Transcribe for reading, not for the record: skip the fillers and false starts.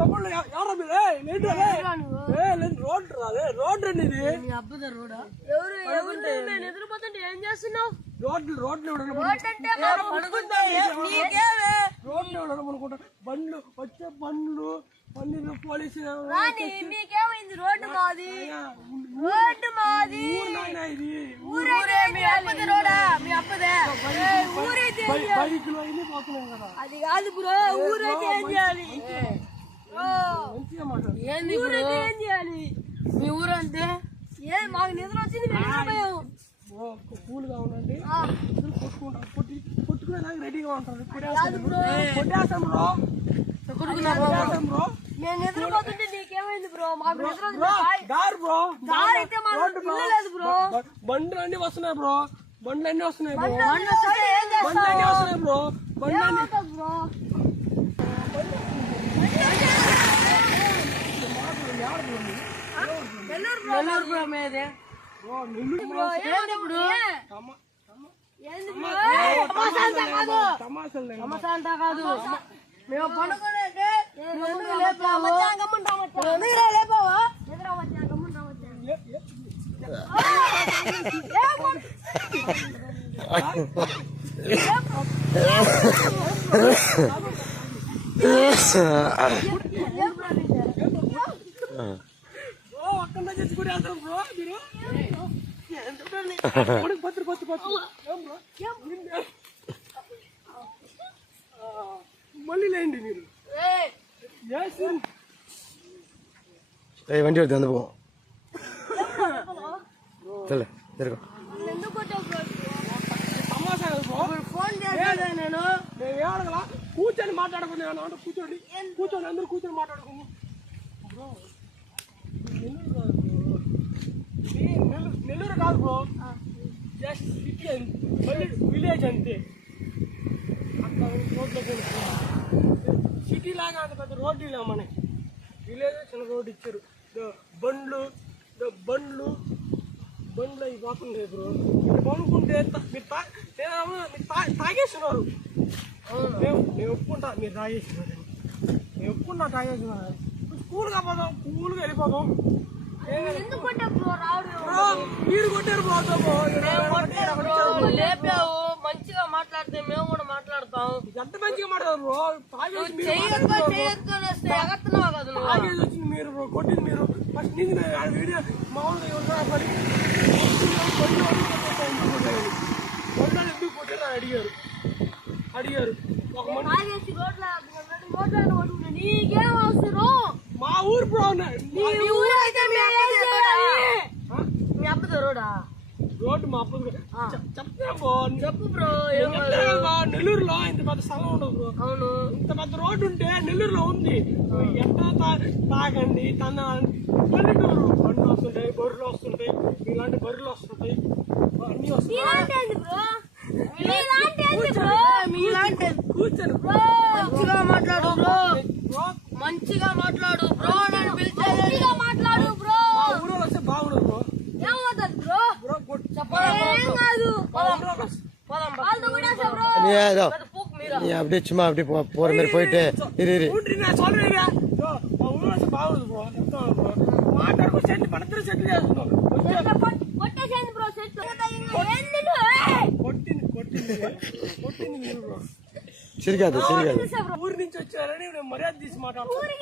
తమ్ముళ్ళు ఎవరా మీరు రోడ్ అండి ఇది నిద్రపోతుంటే ఏం చేస్తున్నావు? రోడ్లు బండ్లు వచ్చే బండ్లు పన్నీరు పోలీసులు మీకేమైంది? రోడ్డు మాది బైకులు అన్ని పోతున్నాయి కదా. అది కాదు బ్రో, ఊరైతే ఏం చేయాలి? ఏంది ఏం చేయాలి? మీ ఊరంటే మాకు నిద్ర వచ్చింది, కూల్గా ఉండండి. కొట్టుకునేదానికి రెడీగా ఉంటారు. కొట్టేస్తాం బ్రో. నేను నిద్రపోతుంటే నీకేమైంది బ్రో? మాకు నిద్ర లేదు బ్రో. బండ్లు అన్ని వస్తున్నాయి బ్రో. బండ్లు అన్ని వస్తున్నాయి బ్రో. నెల్లూరు బ్రో మీదే. తమాషా కాదు, మేము పడుకునేకే అక్కడ చేసుకునేస్తారు బ్రో. మీరు పత్రి మళ్ళీ లేండి మీరు వంటి పెడుతుంది అందుకు తమాషా నేను ఏడగలా కూర్చొని మాట్లాడుకున్నాను అంటే కూర్చొని అందరూ కూర్చొని మాట్లాడుకున్నాం. నెల్లూరు కాదు బ్రో, జస్ట్ సిటీ విలేజ్ అంతే. అట్లా రోడ్లో సిటీ లాగా అంత పెద్ద రోడ్డు లేవు మనకి. విలేజ్ చిన్న రోడ్డు ఇచ్చారు. బండ్లు అవి పోతుండే బ్రో. మీరు కొనుక్కుంటే మీరు తాగేస్తున్నారు. నేను ఒప్పుకుంటా మీరు తాగేస్తున్నారు. నేను ఒప్పుకుంటా తాగేస్తున్నారు. కూల్గా పోదాం, కూల్గా వెళ్ళిపోదాం. మీరు కొట్టారు లేపావు. మంచిగా మాట్లాడితే మేము కూడా మాట్లాడతాం. ఎంత మంచిగా మాట్లాడారు బ్రో. తాగేసి వచ్చింది మీరు బ్రో, కొట్టింది మీరు. ఫస్ట్ నీకు వీడియో మామూలుగా ఎందుకు కొట్టారు అడిగారు ఒక నీకేం అవసరం? మా ఊరు బ్రో. మీ అబ్బదు రోడ్డు మా అప్పదు చెప్తా బ్రో. చెప్పు బ్రో. నెల్లూరులో ఇంత పెద్ద స్థలం ఉండదు బ్రో. అవును, ఇంత పెద్ద రోడ్డు ఉంటే నెల్లూరులో ఉంది. ఎంత తాగండి తన పల్లెటూరు బండ్లు వస్తుంటాయి, బర్రెలు వస్తుంటాయి, ఇలాంటి బర్రెలు వస్తుంటాయి, అన్ని వస్తాయి. కూర్చొని మంచిగా మాట్లాడు బ్రో. మంచిగా మాట్లాడు బ్రో. నేను పిలిచేది మాట్లాడు బ్రో. మా ఊరు వస్తే బాగుండదు బ్రో. ఏమవుతుంది బ్రో? அப்படி சும்மா அப்படி போற மாதிரி போயிட்டு బాగుంది బ్రో. మాట్లాడుకో సెట్ పడతారు. సెట్ చేస్తున్నాం. కొట్టింది మీరు బ్రో. సిరిగాదు ఊరి నుంచి వచ్చారని నేను మర్యాద తీసి మాట్లాడుతున్నాను.